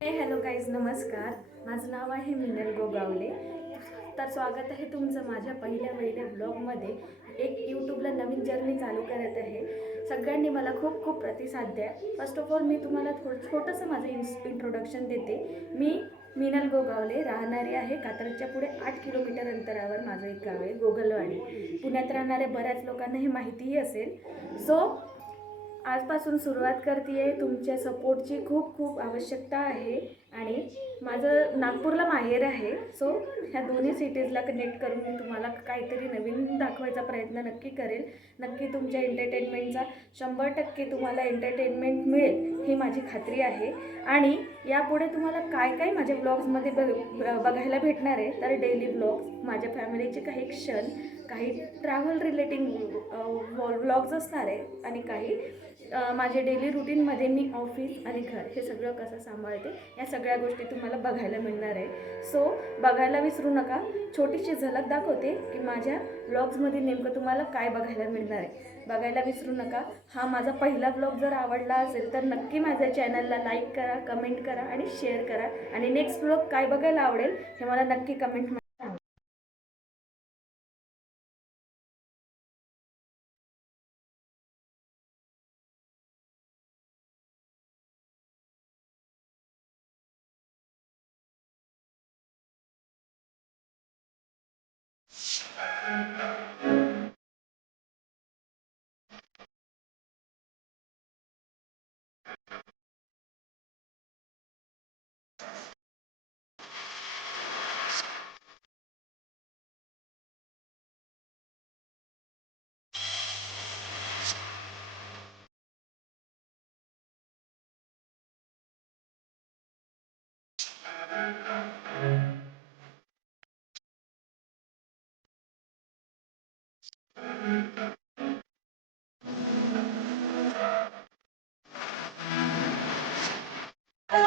Hello guys, नमस्कार. माझं नाव आहे मिनल गोगावले. तर स्वागत आहे तुमचं माझ्या पहिल्या ब्लॉगमध्ये. एक यूट्यूबला नवीन जर्नी चालू करत आहे. सगळ्यांनी मला खूप खूप प्रतिसाद द्या. फर्स्ट ऑफ ऑल मी तुम्हाला छोटंसं माझं इंट्रोडक्शन देते. मी मिनल गोगावले राहणारी आहे. कात्रजच्या पुढे 8 किलोमीटर अंतरावर माझं एक गाव आहे, गोगलवाडी. पुण्यात राहणाऱ्या बऱ्याच लोकांना हे माहितीही असेल. सो आजपासून सुरुवात करते आहे. तुमच्या सपोर्टची खूप खूप आवश्यकता आहे. आणि माझं नागपूरला माहेर आहे. सो ह्या दोन्ही सिटीजला कनेक्ट करून मी तुम्हाला काहीतरी नवीन दाखवायचा प्रयत्न नक्की करेल. नक्की तुमच्या एंटरटेनमेंटचा 100% तुम्हाला एंटरटेनमेंट मिळेल ही माझी खात्री आहे. आणि यापुढे तुम्हाला काय काय माझ्या ब्लॉग्समध्ये बघायला भेटणार आहे, तर डेली ब्लॉग्स, माझ्या फॅमिलीचे काही क्षण, काही ट्रॅव्हल रिलेटिंग व्लॉग्स असणार आहे आणि काही माझे डेली रुटीनमध्ये मी ऑफिस आणि घर हे सगळं कसं सांभाळते या सगळ्या गोष्टी तुम्हाला बघायला मिळणार आहे. सो बघायला विसरू नका. छोटीशी झलक दाखवते की माझ्या ब्लॉग्समध्ये नेमकं तुम्हाला काय बघायला मिळणार आहे. बघायला विसरू नका. हा माझा पहिला ब्लॉग जर आवडला असेल तर नक्की माझ्या चॅनलला लाईक करा, कमेंट करा आणि शेअर करा. आणि नेक्स्ट ब्लॉग काय बघायला आवडेल हे मला नक्की कमेंट.